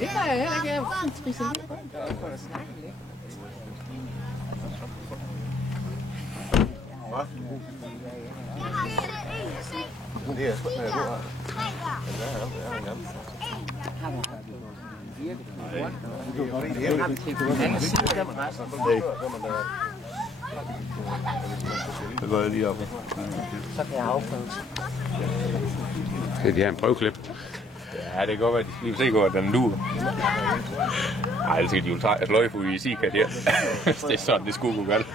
Det gør jeg heller ikke. Jeg spiser lidt. Jeg får da snakke lidt. Hvad? Det er sgu ikke med, du har. Ja, det er en anden. Det går jeg lige op. Så kan jeg afprøve. Skal de have en prøveklip? Ja, det kan godt være, de skal lige se, at den lurer. Nej, ellers kan de jo sløjfe ud i Sika der. Det er sådan, det skulle gå godt.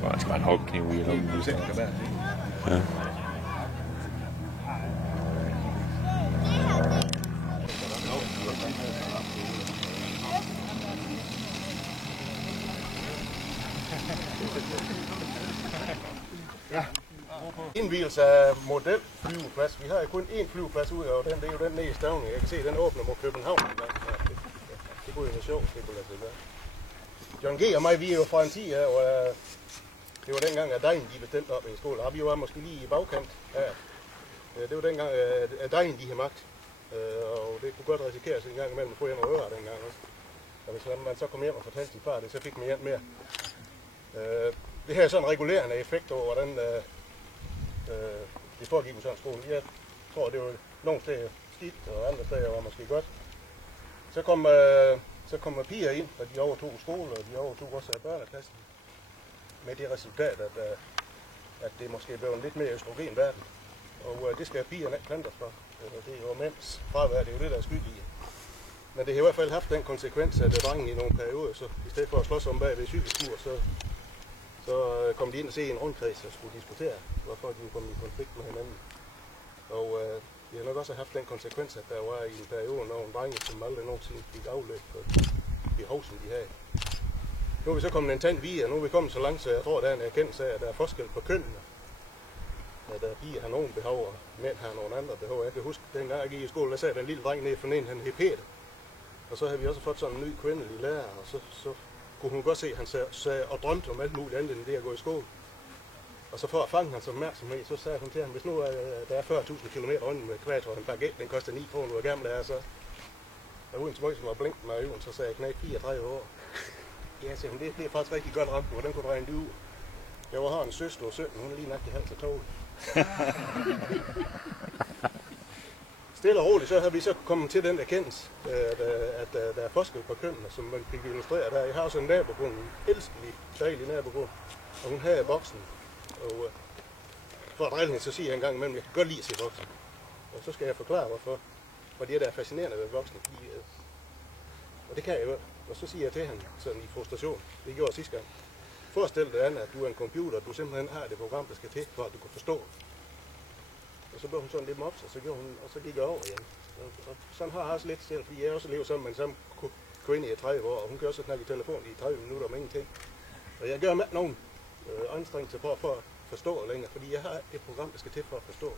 Der skal være en hugkniv i lommen. Ja. Indvielse af modelflyveplads. Vi har jo kun én flyveplads ud af den. Det er jo den nede i Stauning. Jeg kan se, den åbner mod København. Det kunne jo være sjovt, det kunne lade sig gøre. John G. og mig, vi er jo fra en 10 her, og det var dengang, at dejen de bestemte op i skolen. Og vi var måske lige i bagkant. Ja. Det var dengang, at dejen de havde magt. Og det kunne godt risikeres en gang imellem at få en røre dengang også. Og hvis man så kom hjem og fortalte sin far det, så fik man hjem mere. Det her er sådan en regulerende effekt over, hvordan det foregik på sådan en skole. Jeg tror, det var nogle steder skidt, og andre steder var måske godt. Så kom piger ind, og de overtog skole, og de overtog også af børneklassen. Med det resultat, at det måske blev en lidt mere østrogen verden. Og det skal pigerne ikke klandres for. Det er jo mænds fravær, det er jo det, der er skyld i. Men det har i hvert fald haft den konsekvens, at drengen i nogle perioder, så i stedet for at slås om bag ved cykeltur, så kom de ind og se en rundkreds og skulle diskutere, hvorfor de kom i konflikt med hinanden. Og vi har nok også haft den konsekvens, at der var i en periode nogle drenge, som aldrig nogensinde fik afløb for de behov, som de havde. Nu er vi så kommet en tand via, nu er vi kommet så langt, så jeg tror, der er en erkendelse af, at der er forskel på kønnene. At der piger har nogle behov, og mænd har nogle andre behov. Jeg kan huske, dengang jeg gik i skole, der sad den lille dreng nede for en, han hed Peter. Og så havde vi også fået sådan en ny kvindelig lærer, og så kunne hun godt se, at han sagde og drømte om alt muligt andet end det at gå i skole. Og så for at fange hans opmærksomhed, så sagde hun til ham, hvis nu der er 40.000 km rundt med kvator, og en baguette, den koster 9 kroner, hvor gammel er så? Og uden smøg, som var blinket med øven, så sagde jeg knæk 34 år. Ja, sagde hun, det er faktisk rigtig godt ramt, hvordan kunne du regne det ud? Jeg har en søster og 17, hun er lige nok i halvt af toget. Stille og roligt, så har vi så kommet til den erkendelse, at der er forskel på kønnene, som man fik illustreret der. Jeg har også en nabogrund, en elskelig, dejlig nabogrund, og hun har boksen. Og for at drille hende, så siger jeg en gang imellem, jeg kan godt lide at se boksen. Og så skal jeg forklare, hvorfor. Og det der er fascinerende ved boksen. Og det kan jeg jo. Og så siger jeg til hende, sådan i frustration, det gjorde jeg sidste gang. Forestil dig, Anna, at du er en computer, du simpelthen har det program, der skal til, for at du kan forstå. Og så blev hun sådan lidt mops, og så gik jeg over igen. Og sådan har jeg også lidt selv, fordi jeg også lever sammen med en samme kvinde i 30 år, og hun kan også snakke i telefon i 30 minutter om ingenting. Og jeg gør med nogen anstrengelse for at forstå længere, fordi jeg har et program, der skal til for at forstå.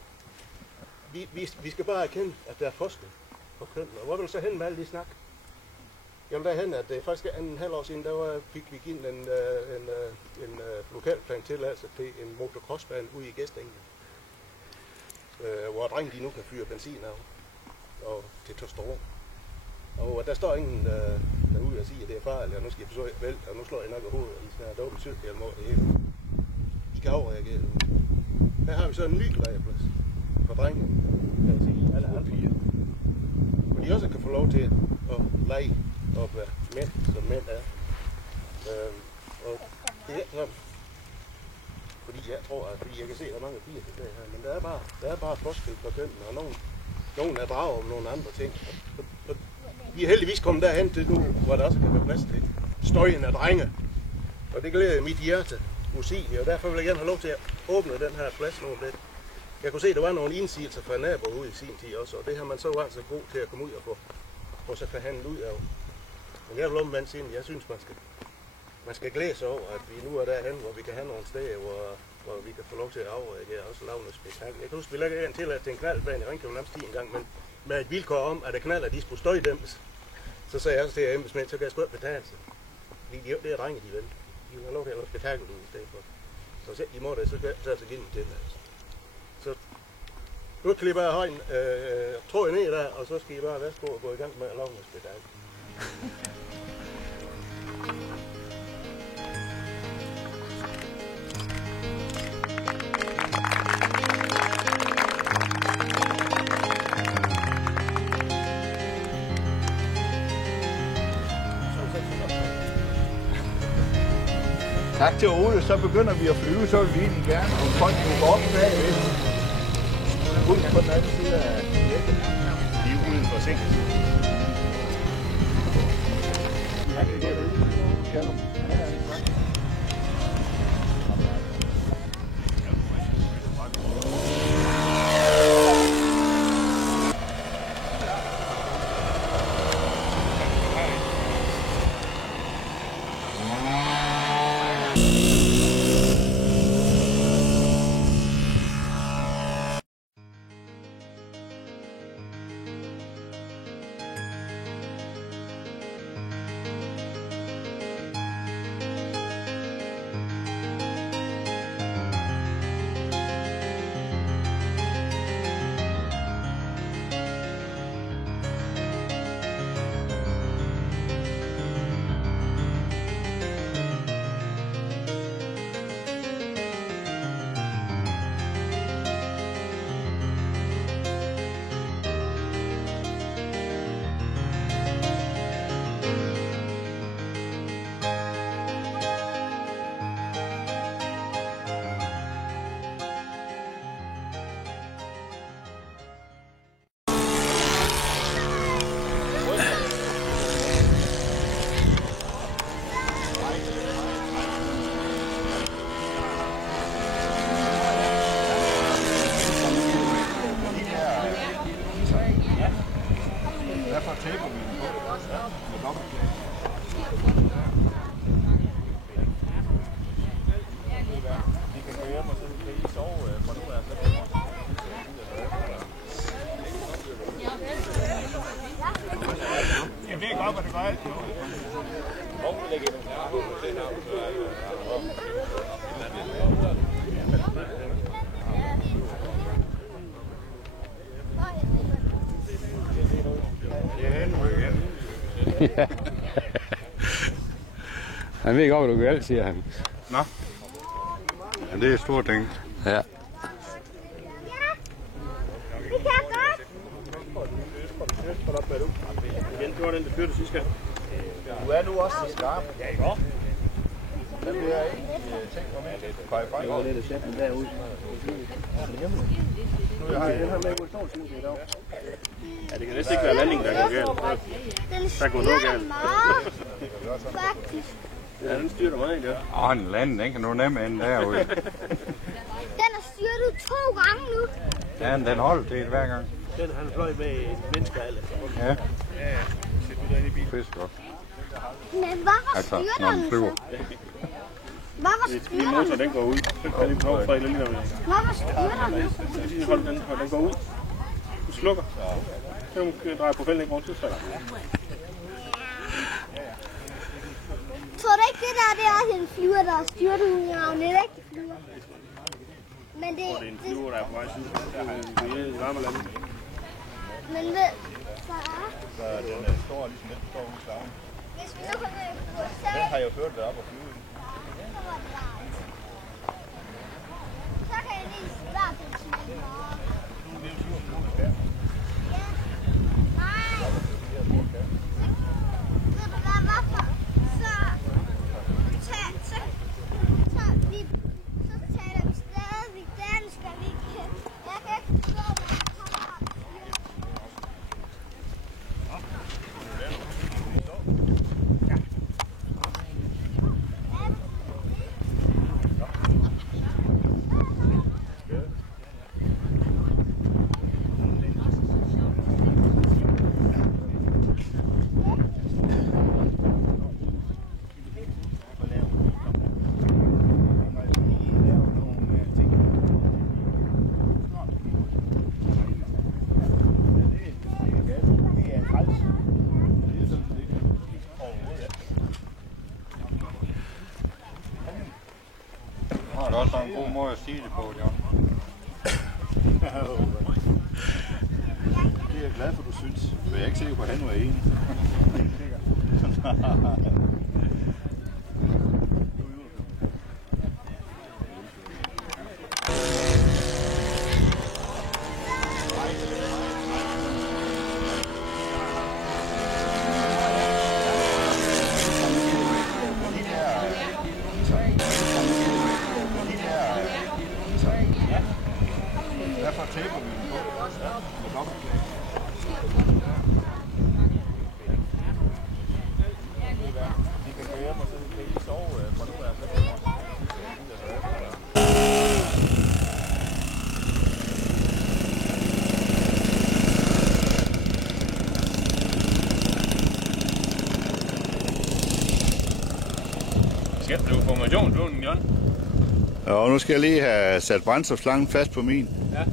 Vi skal bare erkende, at der er forskel på kønnen. Og hvor vil du så hen med alle de snak? Jeg vil derhen, at faktisk en halv år siden, der fik vi givet en lokalplan tilladelse til en motocrossbane ude i Gæstingen. Hvor drenge de nu kan fyre benzin af og til testosteron. Og der står ingen derude og siger, at det er farligt, og nu skal jeg forsøge at vælte, og nu slår jeg nok af hovedet, og I skal have dobbelt cykelhjelm over det hele. De kan overreagere. Her har vi så en ny legeplads for drenge, kan jeg sige, alle andre piger. Hvor de også kan få lov til at lege op af mænd, som mænd er. Og det er sådan, fordi jeg tror, fordi jeg kan se, at der er mange piger til det her, men der er bare forskel på kønnen, og nogen er drager om nogle andre ting. Og vi er heldigvis kommet derhen til nu, hvor der også kan være plads til støjen af drenge. Og det glæder mit hjerte usigeligt, og derfor vil jeg gerne have lov til at åbne den her plads nogle lidt. Jeg kunne se, at der var nogle indsigelser fra naboer ude i sin tid også, og det har man så var altså god til at komme ud og få sig forhandlet ud af. Men jeg vil omvendt sige, jeg synes, man skal glæde sig over, at vi nu er derhen, hvor vi kan have nogle steder, hvor vi kan få lov til at afreagere og også lave noget spektakel. Jeg kan huske, vi lægger en tilladelse til en knaldbane i Ringkøbing Amtstid en gang, men med et vilkår om, at knaller de skulle støjdæmpes. Så sagde jeg også til embedsmænd, så kan jeg sgu ikke betale sig. Fordi det er drenge, de vil. De vil have lov til at lave spektakel ud i stedet for. Så selv de må det, så kan jeg så give dem tilladelse. Så Nu skal I bare have en tråd ned der, og så skal I bare vaske på og gå i gang med at lave noget spedal. Tak til Ole, så begynder vi at flyve, så vil vi egentlig gerne, om folk vil gå op bagved. Ud på den anden side af nættet. De er uden for seng. Ja. Han ved ikke godt, hvad du gør, siger han. Nå. Men det er store ting. Ja. Det kan jeg godt. Igen, det var den, der kørte sidste gang. Du er nu også så skarp. Ja, ikke også? Den vil jeg ikke tænke mig med at pege frem. Det var lidt at sætte den derude. Nu har jeg med at gå stort tid i dag. Ja, det kan næsten ikke være landingen, der går galt. Der går noget galt. Faktisk. Ja, den styrter meget, ja. Åh, en land, den kan nu nemme ende derude. Den er styrtet 2 gange nu. Ja, den holdt det hver gang. Den han fløj med mennesker alle. Ja. Ja, fisk godt. Men hvad var Altså, når den styrterne flyver. så? Hvad var Min styrterne? motor, den går ud. Den kan lige komme fra lige der. Hvad var styrterne? Hold den går ud. Du slukker. Så kan du dreje på fælden ikke rundt til, så Tror du ikke, det er også en flyver, der er styrtet ud i havnen? Det er ikke en flyver. Men det, det er en flyver, der er på vej syd. Det er i varme lande. Men ved, Så den står ligesom lidt står ude i slagen. hvis vi nu kommer i USA, Den har jeg hørt været op og flyve. så var det varmt. Så kan jeg lige spørge til smække mig. Ja. Nej. Ved du hvad, hvorfor? Så taler vi stadig dansk, og vi kan... Jeg kan ikke forstå, hvad en kammerat Det er også en god måde at sige det på, John. er glad for, du synes. Men jeg er ikke sikker på, at han var enig. Helt sikkert. Derfor taber vi den på. Med dobbeltplan. De kan gå hjem og så kan I sove fra nu af. Skal du formationsvågning, Jørgen? Ja, og nu skal jeg lige have sat brændstofslangen fast på min. Ja.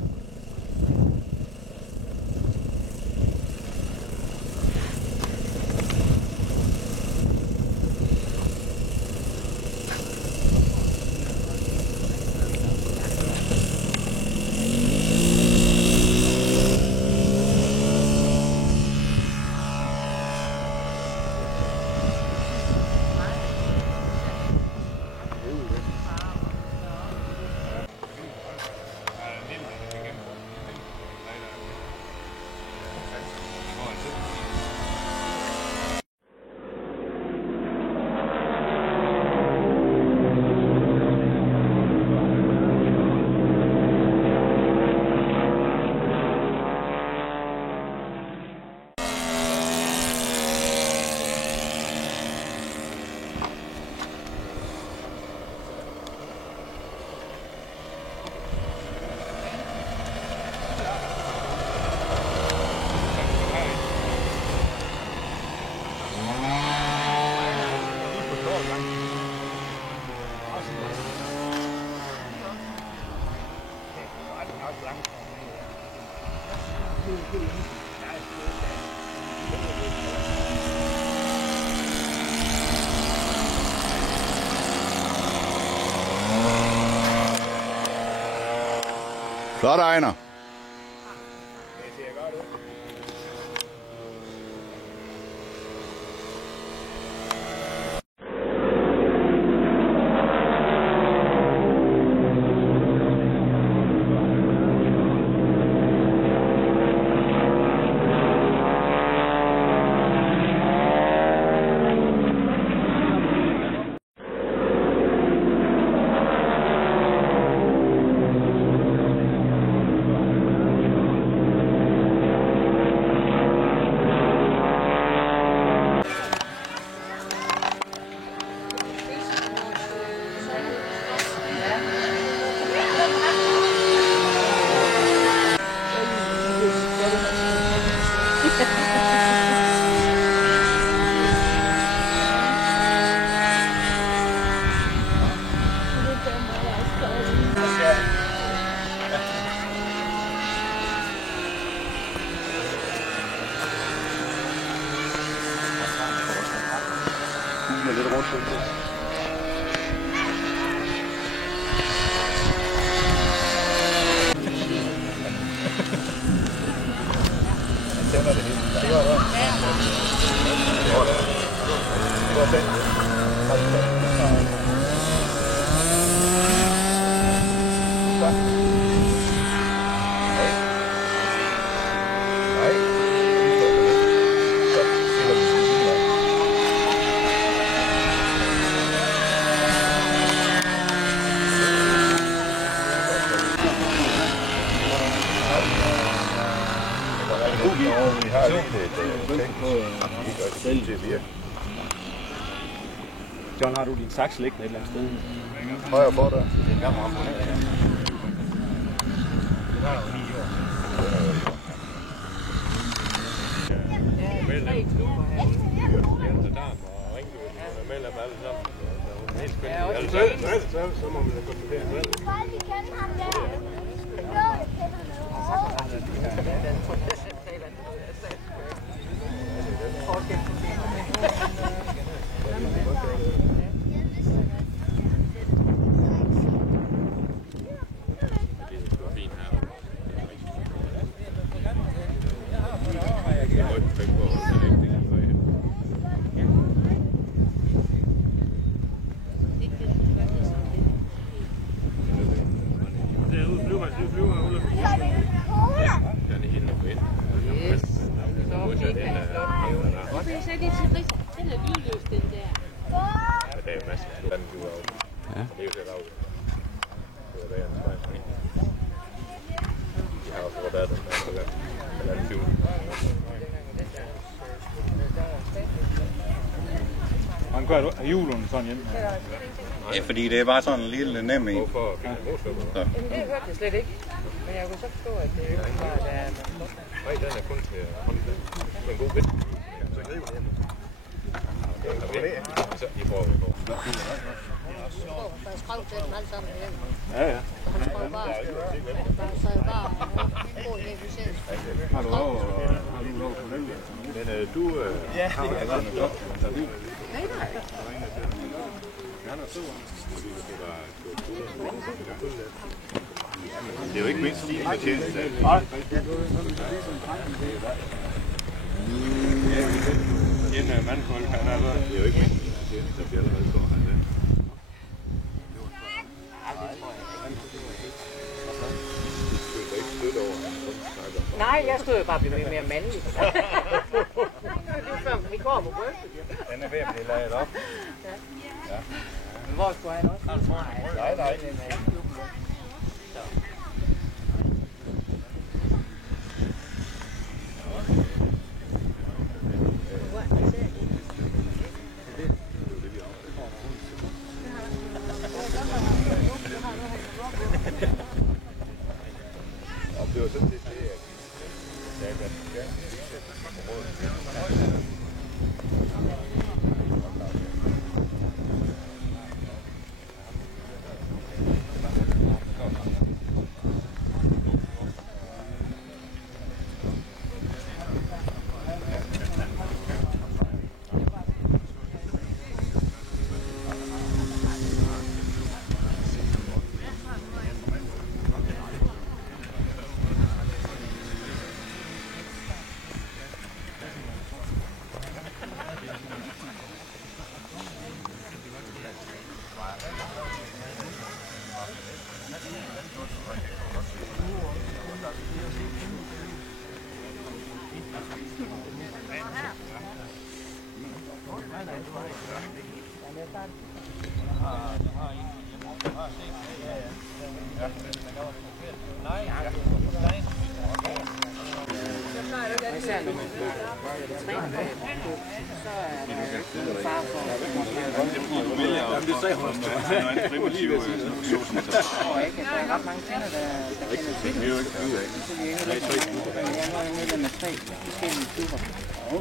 Flot, Ejner. Lidt rundt på det. Tænder det hele. Det var det. Det var det. Det var fedt. Vi har lige et tænkt på, at vi gør det selv til at virke. John, har du din saks liggende et eller andet sted? Højre for dig. Det er en gammel ramponeret her. Du har jo 9 år. Ja, 3 klubber her. Jens og Darm og Ringdød, og melder dem alle sammen. Det er helt spændende. Så må man da kontrollere med. Vi kender ham der. Jo, jeg kender ham. så den er... Så er det til Risa. Den er lydløs, den der. Ja, der er jo masser af vand, du har. Ja. Det er jo selv af. Det er der, en spejl. De har også rabat, eller en fjul. Man gør julen sådan hjemme. Ja, fordi det er bare sådan en lille nem en. Hvorfor finde en motorcykel? Det hørte jeg slet ikke. Men jeg kunne så forstå, at det ikke bare er... Nej, den er kun til håndklæde. Det er en god vind. Så griber den hjemme. Så I prøver vi på. Jeg skrev til dem alle sammen hjemme. Ja, ja. Så han skrev bare, så jeg bare god idé, vi ses. Har du lov på den? Men du har jo sådan en job, man tager liv. Det er jo ikke mindst lige med tjeneste. Nej. En mandfolk, han er der. Det er jo ikke mindst tjeneste, der bliver allerede står han der. Nej, jeg stod jo bare blive mere mandlig. Det er før, vi går på brystet. Den er ved at blive laget op. Ja. Hvor skulle han også? Nej. Det var sådan lidt det, at jeg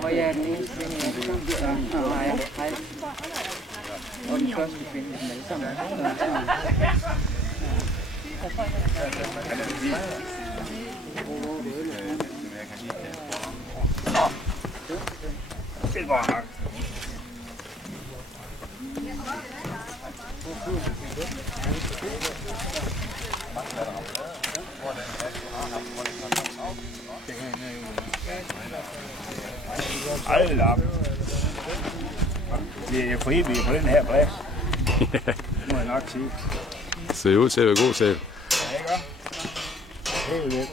Og jeg er den eneste, der har jeg rejst. Og den første kvinde, den alle sammen. Det var nok. Hold op. Det er for evigt på den her plads. Det må jeg nok sige. ser ud til at være god selv. Ja, ikke? Helt lidt.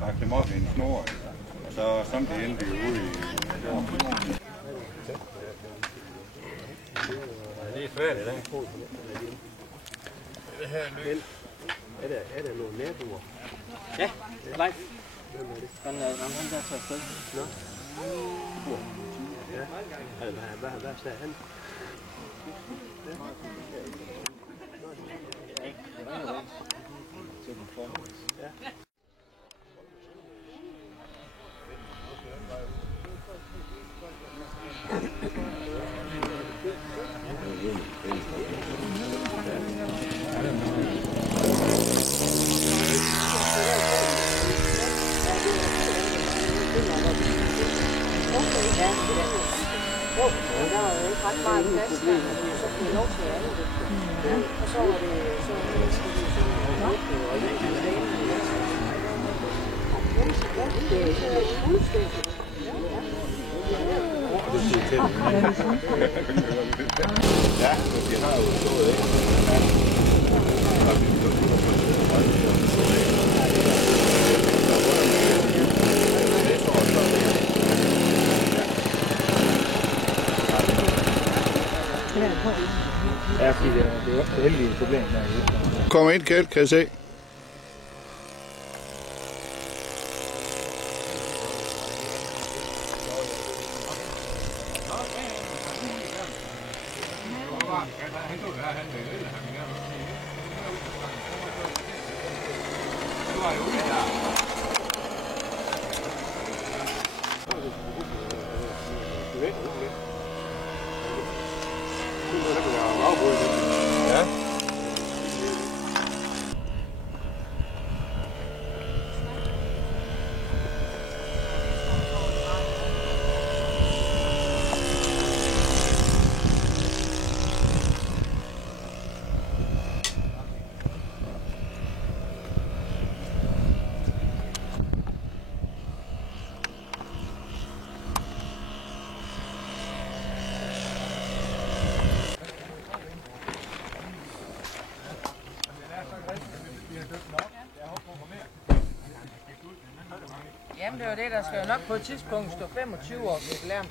Der dem op i en snor, og så samtidig endte vi ude i... Det er færdigt, den. Er der nogle naboer? Ja, Leif. Han der tager afsted. Nå. Ja. Hvad sagde han? ret meget plads her, og så får jeg lov til at andet det. Og så var det så Ja, men de har jo stået af. Ja, fordi det er jo også heldige problem derude. Kom ind, Kjeld, kan jeg se. Ja. Jamen det var det, der skal jo nok på et tidspunkt stå 25 år jubilæum.